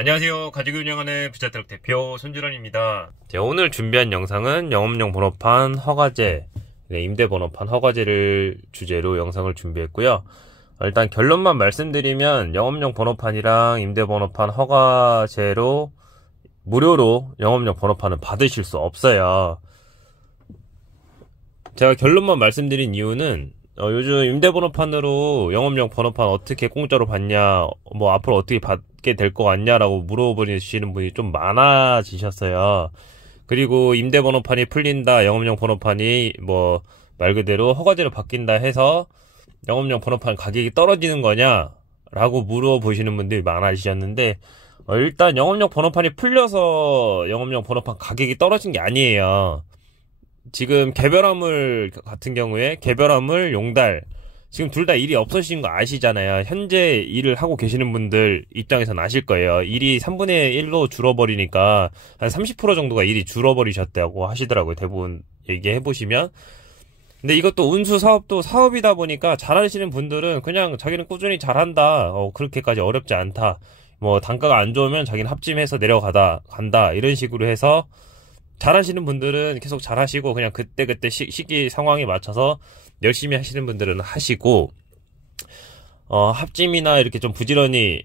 안녕하세요. 가지고 운영하는 부자트럭 대표 손주런입니다. 오늘 준비한 영상은 영업용 번호판 허가제, 임대 번호판 허가제를 주제로 영상을 준비했고요. 일단 결론만 말씀드리면 영업용 번호판이랑 임대 번호판 허가제로 무료로 영업용 번호판은 받으실 수 없어요. 제가 결론만 말씀드린 이유는 요즘 임대번호판으로 영업용 번호판 어떻게 공짜로 받냐, 뭐 앞으로 어떻게 받게 될 것 같냐라고 물어보시는 분이 좀 많아지셨어요. 그리고 임대번호판이 풀린다, 영업용 번호판이 뭐 말 그대로 허가제로 바뀐다 해서 영업용 번호판 가격이 떨어지는 거냐 라고 물어보시는 분들이 많아지셨는데, 일단 영업용 번호판이 풀려서 영업용 번호판 가격이 떨어진 게 아니에요. 지금 개별화물 같은 경우에 개별화물, 용달 지금 둘 다 일이 없어지신 거 아시잖아요. 현재 일을 하고 계시는 분들 입장에서는 아실 거예요. 일이 3분의 1로 줄어버리니까 한 30% 정도가 일이 줄어버리셨다고 하시더라고요. 대부분 얘기해보시면. 근데 이것도 운수 사업도 사업이다 보니까 잘하시는 분들은 그냥 자기는 꾸준히 잘한다, 그렇게까지 어렵지 않다, 뭐 단가가 안 좋으면 자기는 합심해서 간다 이런 식으로 해서 잘하시는 분들은 계속 잘하시고, 그냥 그때그때 시기 상황에 맞춰서 열심히 하시는 분들은 하시고, 합짐이나 이렇게 좀 부지런히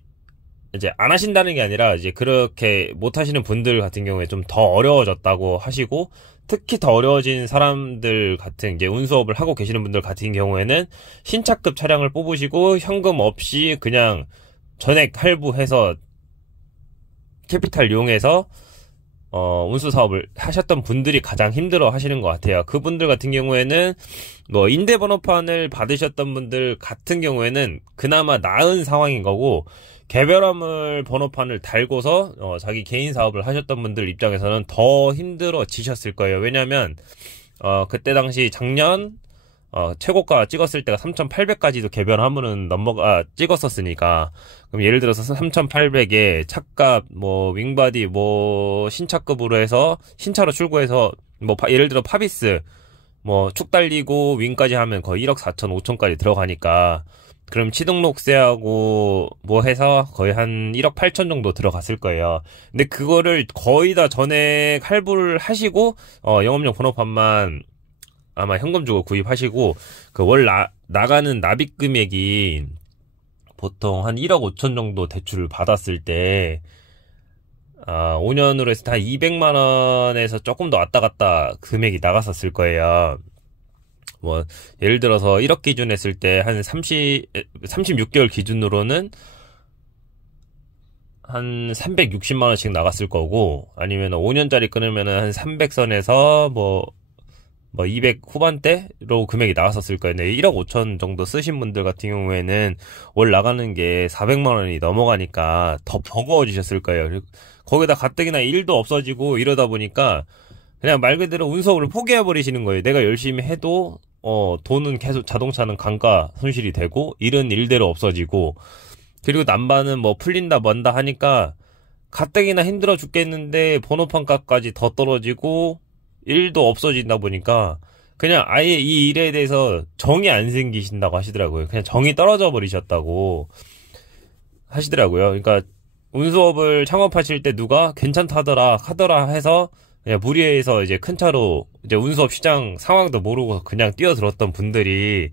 이제 안 하신다는 게 아니라 이제 그렇게 못 하시는 분들 같은 경우에 좀 더 어려워졌다고 하시고, 특히 더 어려워진 사람들 같은 이제 운수업을 하고 계시는 분들 같은 경우에는 신차급 차량을 뽑으시고 현금 없이 그냥 전액 할부해서 캐피탈 이용해서 운수 사업을 하셨던 분들이 가장 힘들어 하시는 것 같아요. 그분들 같은 경우에는 뭐 임대 번호판을 받으셨던 분들 같은 경우에는 그나마 나은 상황인 거고, 개별화물 번호판을 달고서 자기 개인 사업을 하셨던 분들 입장에서는 더 힘들어지셨을 거예요. 왜냐면 그때 당시 작년 최고가 찍었을 때가 3,800까지도 개별화물은 찍었었으니까, 그럼 예를 들어서 3,800에 차값, 뭐, 윙바디, 뭐, 신차급으로 해서, 신차로 출고해서, 뭐, 예를 들어 파비스, 뭐, 축 달리고 윙까지 하면 거의 1억 4천, 5천까지 들어가니까, 그럼 취등록세하고 뭐 해서 거의 한 1억 8천 정도 들어갔을 거예요. 근데 그거를 거의 다 전액 할부를 하시고, 영업용 번호판만 아마 현금 주고 구입하시고, 그 월 나가는 납입 금액이 보통 한 1억 5천 정도 대출을 받았을 때, 5년으로 해서 한 200만 원에서 조금 더 왔다 갔다 금액이 나갔었을 거예요. 뭐, 예를 들어서 1억 기준 했을 때 한 36개월 기준으로는 한 360만 원씩 나갔을 거고, 아니면 5년짜리 끊으면은 한 300선에서 뭐 200 후반대로 금액이 나갔었을 거예요. 근데 1억 5천 정도 쓰신 분들 같은 경우에는 월 나가는 게 400만 원이 넘어가니까 더 버거워지셨을 거예요. 그리고 거기다 가뜩이나 일도 없어지고 이러다 보니까 그냥 말 그대로 운수업을 포기해버리시는 거예요. 내가 열심히 해도 돈은 계속, 자동차는 감가 손실이 되고 일은 일대로 없어지고, 그리고 남반은 뭐 풀린다 뭔다 하니까 가뜩이나 힘들어 죽겠는데 번호판 값까지 더 떨어지고 일도 없어진다 보니까 그냥 아예 이 일에 대해서 정이 안 생기신다고 하시더라고요. 그냥 정이 떨어져 버리셨다고 하시더라고요. 그러니까 운수업을 창업하실 때 누가 괜찮다더라 하더라 해서 그냥 무리해서 이제 큰 차로 이제 운수업 시장 상황도 모르고 그냥 뛰어들었던 분들이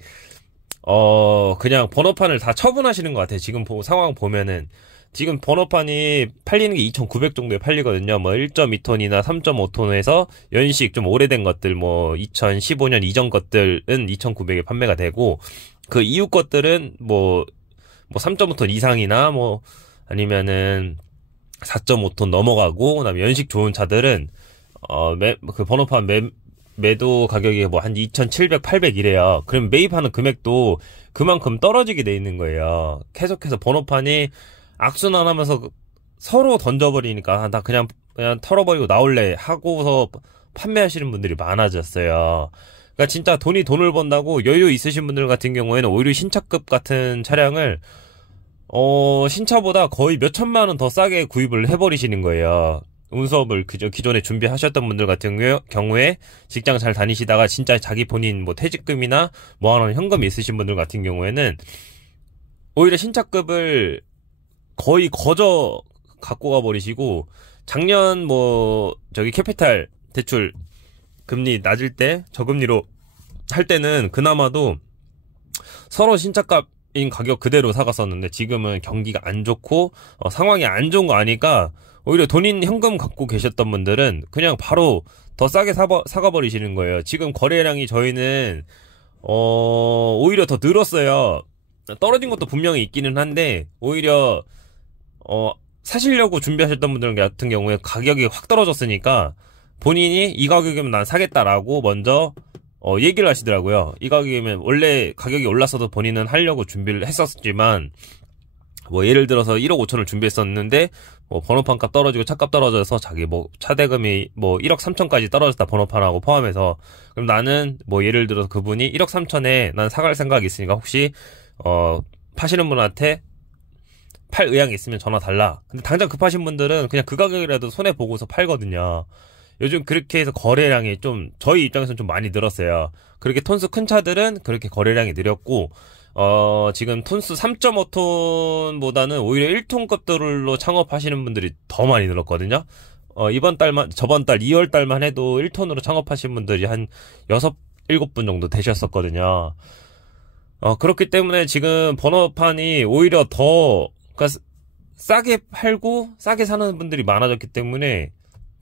그냥 번호판을 다 처분하시는 것 같아요. 지금 상황 보면은 지금 번호판이 팔리는 게 2,900 정도에 팔리거든요. 뭐 1.2톤이나 3.5톤에서 연식 좀 오래된 것들, 뭐 2015년 이전 것들은 2,900에 판매가 되고, 그 이후 것들은 뭐 3.5톤 이상이나 뭐 아니면은 4.5톤 넘어가고, 그다음에 연식 좋은 차들은 그 번호판 매도 가격이 뭐 한 2,700, 800 이래요. 그럼 매입하는 금액도 그만큼 떨어지게 돼 있는 거예요. 계속해서 번호판이 악순환하면서 서로 던져버리니까 나 그냥 털어버리고 나올래 하고서 판매하시는 분들이 많아졌어요. 그러니까 진짜 돈을 번다고 여유 있으신 분들 같은 경우에는 오히려 신차급 같은 차량을 신차보다 거의 몇 천만 원 더 싸게 구입을 해버리시는 거예요. 운수업을 기존에 준비하셨던 분들 같은 경우에 직장 잘 다니시다가 진짜 자기 본인 뭐 퇴직금이나 뭐 하는 현금이 있으신 분들 같은 경우에는 오히려 신차급을 거의 갖고 가버리시고, 작년 뭐 저기 캐피탈 대출 금리 낮을 때 저금리로 할 때는 그나마도 서로 신차값인 가격 그대로 사갔었는데, 지금은 경기가 안 좋고 상황이 안 좋은 거 아니까 오히려 돈인 현금 갖고 계셨던 분들은 그냥 바로 더 싸게 사가버리시는 거예요. 지금 거래량이 저희는 오히려 더 늘었어요. 떨어진 것도 분명히 있기는 한데, 오히려 사시려고 준비하셨던 분들 같은 경우에 가격이 확 떨어졌으니까 본인이 이 가격이면 난 사겠다라고 먼저 얘기를 하시더라고요. 이 가격이면, 원래 가격이 올랐어도 본인은 하려고 준비를 했었지만, 뭐 예를 들어서 1억 5천을 준비했었는데 뭐 번호판 값 떨어지고 차값 떨어져서 자기 뭐 차대금이 뭐 1억 3천까지 떨어졌다, 번호판하고 포함해서. 그럼 나는 뭐 예를 들어서 그분이 1억 3천에 난 사갈 생각이 있으니까 혹시 파시는 분한테 팔 의향이 있으면 전화 달라. 근데 당장 급하신 분들은 그냥 그 가격이라도 손해 보고서 팔거든요. 요즘 그렇게 해서 거래량이 좀 저희 입장에서는 좀 많이 늘었어요. 그렇게 톤수 큰 차들은 그렇게 거래량이 늘었고, 지금 톤수 3.5톤보다는 오히려 1톤급들로 창업하시는 분들이 더 많이 늘었거든요. 저번 달 2월 달만 해도 1톤으로 창업하신 분들이 한 6, 7분 정도 되셨었거든요. 그렇기 때문에 지금 번호판이 오히려 그러니까 싸게 팔고 싸게 사는 분들이 많아졌기 때문에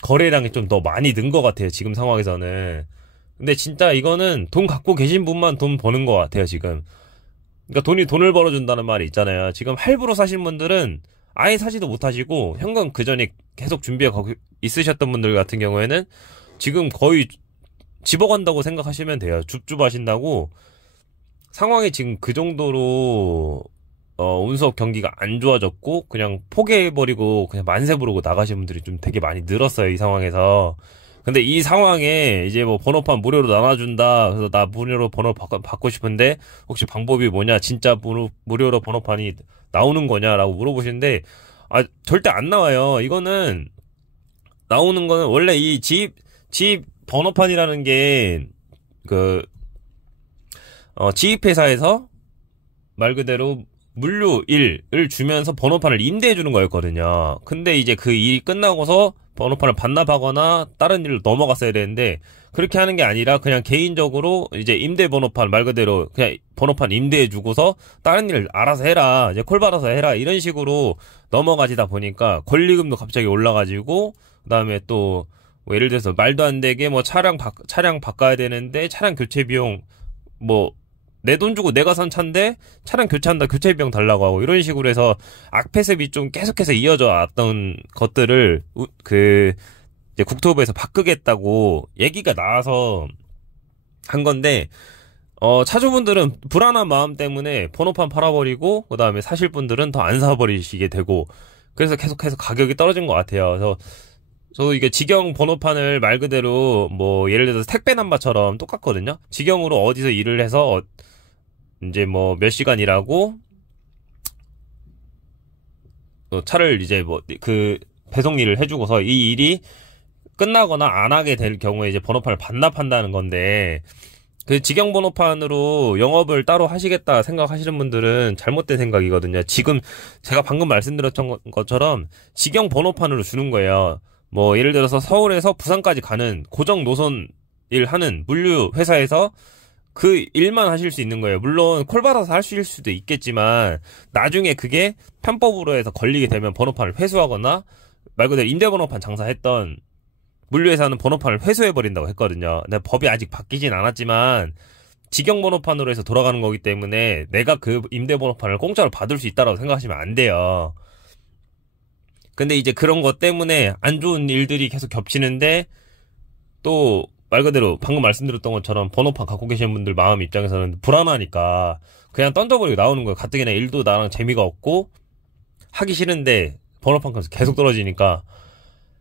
거래량이 좀 더 많이 는 것 같아요, 지금 상황에서는. 근데 진짜 이거는 돈 갖고 계신 분만 돈 버는 것 같아요, 지금. 그러니까 돈이 돈을 벌어준다는 말이 있잖아요. 지금 할부로 사신 분들은 아예 사지도 못하시고, 현금 그 전에 계속 준비하고 있으셨던 분들 같은 경우에는 지금 거의 집어간다고 생각하시면 돼요. 줍줍하신다고. 상황이 지금 그 정도로 운수업 경기가 안 좋아졌고 그냥 포기해버리고 그냥 만세 부르고 나가신 분들이 좀 되게 많이 늘었어요, 이 상황에서. 근데 이 상황에 이제 뭐 번호판 무료로 나눠준다, 그래서 나 무료로 번호 받고 싶은데 혹시 방법이 뭐냐, 진짜 무료로 번호판이 나오는 거냐라고 물어보시는데, 절대 안 나와요. 이거는 나오는 거는 원래 이 집 번호판이라는 게 지입회사에서 말 그대로 물류 일을 주면서 번호판을 임대해 주는 거였거든요. 근데 이제 그 일이 끝나고서 번호판을 반납하거나 다른 일로 넘어갔어야 되는데, 그렇게 하는 게 아니라 그냥 개인적으로 이제 임대 번호판, 말 그대로 그냥 번호판 임대해 주고서 다른 일을 알아서 해라, 이제 콜 받아서 해라, 이런 식으로 넘어가지다 보니까 권리금도 갑자기 올라가지고, 그다음에 또 뭐 예를 들어서 말도 안 되게 뭐 차량 바꿔야 되는데 차량 교체 비용, 뭐 내 돈 주고 내가 산 차인데 차량 교체한다, 교체 비용 달라고 하고, 이런 식으로 해서 악패습이 좀 계속해서 이어져 왔던 것들을 이제 국토부에서 바꾸겠다고 얘기가 나와서 한 건데, 차주분들은 불안한 마음 때문에 번호판 팔아버리고, 그 다음에 사실 분들은 더 안 사버리시게 되고, 그래서 계속해서 가격이 떨어진 것 같아요. 그래서 저도 이게 직영 번호판을 말 그대로 뭐 예를 들어서 택배 남바처럼 똑같거든요. 직영으로 어디서 일을 해서 이제 뭐 몇 시간 일하고 차를 이제 뭐 그 배송 일을 해주고서 이 일이 끝나거나 안 하게 될 경우에 이제 번호판을 반납한다는 건데, 그 직영 번호판으로 영업을 따로 하시겠다 생각하시는 분들은 잘못된 생각이거든요. 지금 제가 방금 말씀드렸던 것처럼 직영 번호판으로 주는 거예요. 뭐 예를 들어서 서울에서 부산까지 가는 고정 노선 일 하는 물류 회사에서 그 일만 하실 수 있는 거예요. 물론 콜 받아서 하실 수도 있겠지만 나중에 그게 편법으로 해서 걸리게 되면 번호판을 회수하거나, 말 그대로 임대번호판 장사했던 물류회사는 번호판을 회수해버린다고 했거든요. 근데 법이 아직 바뀌진 않았지만 직영 번호판으로 해서 돌아가는 거기 때문에 내가 그 임대번호판을 공짜로 받을 수 있다고 생각하시면 안 돼요. 근데 이제 그런 것 때문에 안 좋은 일들이 계속 겹치는데, 또 말 그대로 방금 말씀드렸던 것처럼 번호판 갖고 계시는 분들 마음 입장에서는 불안하니까 그냥 던져버리고 나오는 거예요. 가뜩이나 일도 나랑 재미가 없고 하기 싫은데 번호판 값이 계속 떨어지니까.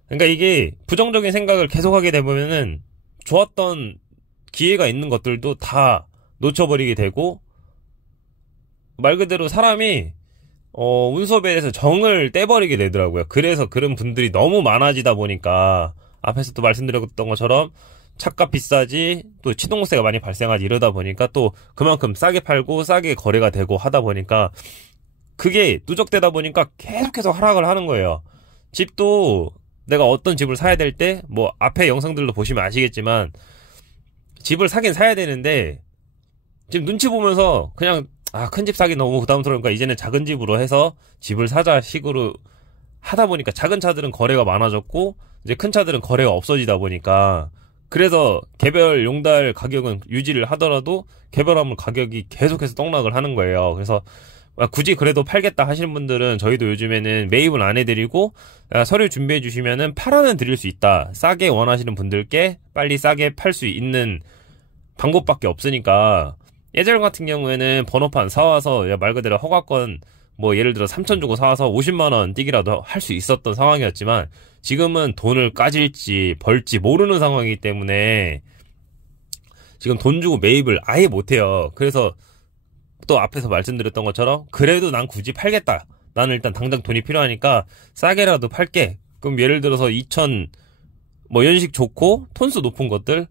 그러니까 이게 부정적인 생각을 계속하게 되면은 좋았던 기회가 있는 것들도 다 놓쳐버리게 되고, 말 그대로 사람이 운수업에 대해서 정을 떼버리게 되더라고요. 그래서 그런 분들이 너무 많아지다 보니까 앞에서 또 말씀드렸던 것처럼 차값 비싸지, 또 취등세가 많이 발생하지, 이러다 보니까 또 그만큼 싸게 팔고 싸게 거래가 되고 하다 보니까 그게 누적되다 보니까 계속해서 하락을 하는 거예요. 집도 내가 어떤 집을 사야 될 때, 뭐, 앞에 영상들도 보시면 아시겠지만, 집을 사긴 사야 되는데, 지금 눈치 보면서 그냥, 큰 집 사기 너무 부담스러우니까 이제는 작은 집으로 해서 집을 사자 식으로 하다 보니까 작은 차들은 거래가 많아졌고, 이제 큰 차들은 거래가 없어지다 보니까, 그래서 개별 용달 가격은 유지를 하더라도 개별 화물 가격이 계속해서 떡락을 하는 거예요. 그래서 굳이 그래도 팔겠다 하시는 분들은 저희도 요즘에는 매입을 안 해드리고 서류 준비해 주시면은 팔아는 드릴 수 있다. 싸게 원하시는 분들께 빨리 싸게 팔 수 있는 방법밖에 없으니까 예전 같은 경우에는 번호판 사와서 말 그대로 허가권 뭐 예를 들어 3천 주고 사와서 50만 원 띄기라도 할 수 있었던 상황이었지만 지금은 돈을 까질지 벌지 모르는 상황이기 때문에 지금 돈 주고 매입을 아예 못해요. 그래서 또 앞에서 말씀드렸던 것처럼 그래도 난 굳이 팔겠다. 나는 일단 당장 돈이 필요하니까 싸게라도 팔게. 그럼 예를 들어서 2천 뭐 연식 좋고 톤수 높은 것들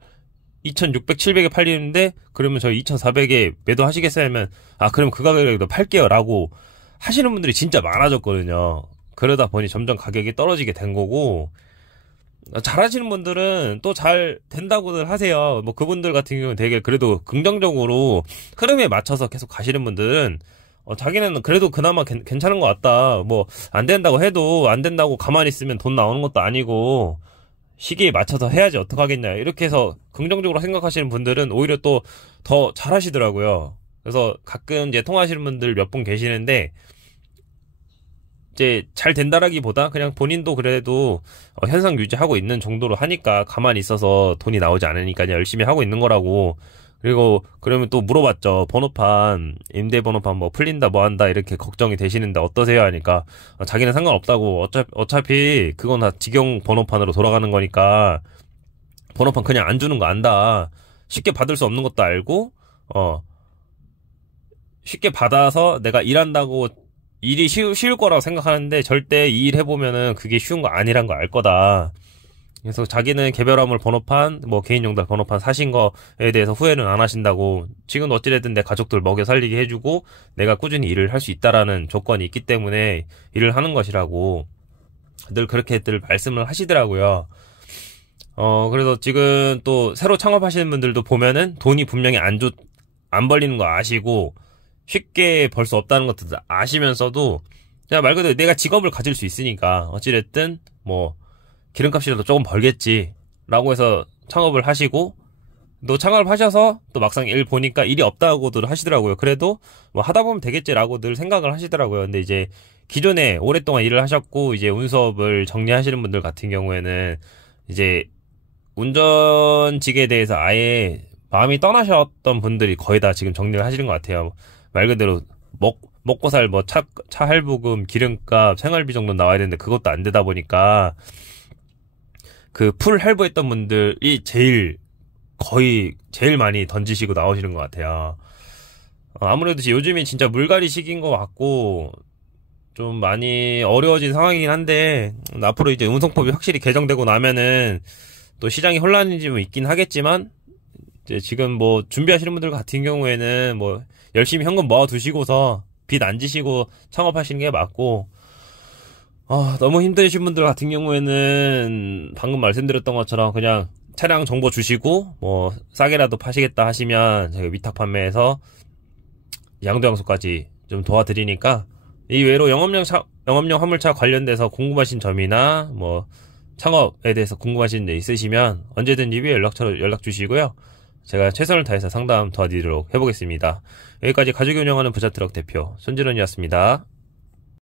2,600, 700에 팔리는데 그러면 저희 2,400에 매도하시겠어요? 하면 그럼 그 가격에도 팔게요 라고 하시는 분들이 진짜 많아졌거든요. 그러다 보니 점점 가격이 떨어지게 된 거고 잘하시는 분들은 또 잘 된다고들 하세요. 뭐 그분들 같은 경우는 되게 그래도 긍정적으로 흐름에 맞춰서 계속 가시는 분들은 자기는 그래도 그나마 괜찮은 것 같다. 뭐 안 된다고 해도 안 된다고 가만히 있으면 돈 나오는 것도 아니고 시기에 맞춰서 해야지 어떡하겠냐 이렇게 해서 긍정적으로 생각하시는 분들은 오히려 또 더 잘하시더라고요. 그래서 가끔 이제 통화하시는 분들 몇 분 계시는데 이제 잘 된다라기보다 그냥 본인도 그래도 현상 유지하고 있는 정도로 하니까 가만히 있어서 돈이 나오지 않으니까 열심히 하고 있는 거라고. 그리고 그러면 또 물어봤죠. 번호판 임대 번호판 뭐 풀린다 뭐 한다 이렇게 걱정이 되시는데 어떠세요 하니까 자기는 상관없다고 어차피 그건 다 직영 번호판으로 돌아가는 거니까 번호판 그냥 안 주는 거 안다. 쉽게 받을 수 없는 것도 알고 쉽게 받아서 내가 일한다고 일이 쉬울 거라고 생각하는데 절대 이 일 해보면은 그게 쉬운 거 아니란 거 알 거다. 그래서 자기는 개별 화물 번호판, 뭐 개인 용달 번호판 사신 거에 대해서 후회는 안 하신다고. 지금 어찌됐든 내 가족들 먹여 살리게 해주고 내가 꾸준히 일을 할 수 있다라는 조건이 있기 때문에 일을 하는 것이라고 늘 그렇게들 말씀을 하시더라고요. 그래서 지금 또 새로 창업하시는 분들도 보면은 돈이 분명히 안 벌리는 거 아시고 쉽게 벌 수 없다는 것도 아시면서도 그냥 말 그대로 내가 직업을 가질 수 있으니까 어찌됐든 뭐 기름값이라도 조금 벌겠지 라고 해서 창업을 하시고 또 창업을 하셔서 또 막상 일 보니까 일이 없다고들 하시더라고요. 그래도 뭐 하다 보면 되겠지 라고 늘 생각을 하시더라고요. 근데 이제 기존에 오랫동안 일을 하셨고 이제 운수업을 정리하시는 분들 같은 경우에는 이제 운전직에 대해서 아예 마음이 떠나셨던 분들이 거의 다 지금 정리를 하시는 것 같아요. 말 그대로 먹고 살 뭐 차 할부금, 기름값, 생활비 정도 나와야 되는데 그것도 안 되다 보니까 그 풀 할부했던 분들이 거의 제일 많이 던지시고 나오시는 것 같아요. 아무래도 요즘이 진짜 물갈이 시기인 것 같고 좀 많이 어려워진 상황이긴 한데 앞으로 이제 운송법이 확실히 개정되고 나면은 또 시장이 혼란이 좀 있긴 하겠지만 이제 지금 뭐 준비하시는 분들 같은 경우에는 뭐 열심히 현금 모아두시고서 빚 안 지시고 창업하시는 게 맞고 너무 힘드신 분들 같은 경우에는 방금 말씀드렸던 것처럼 그냥 차량 정보 주시고 뭐 싸게라도 파시겠다 하시면 제가 위탁 판매해서 양도양수까지 좀 도와드리니까 이외로 영업용 화물차 관련돼서 궁금하신 점이나 뭐 창업에 대해서 궁금하신 데 있으시면 언제든지 위에 연락처로 연락 주시고요. 제가 최선을 다해서 상담 도와드리도록 해보겠습니다. 여기까지 가족이 운영하는 부자트럭 대표 손진원이었습니다.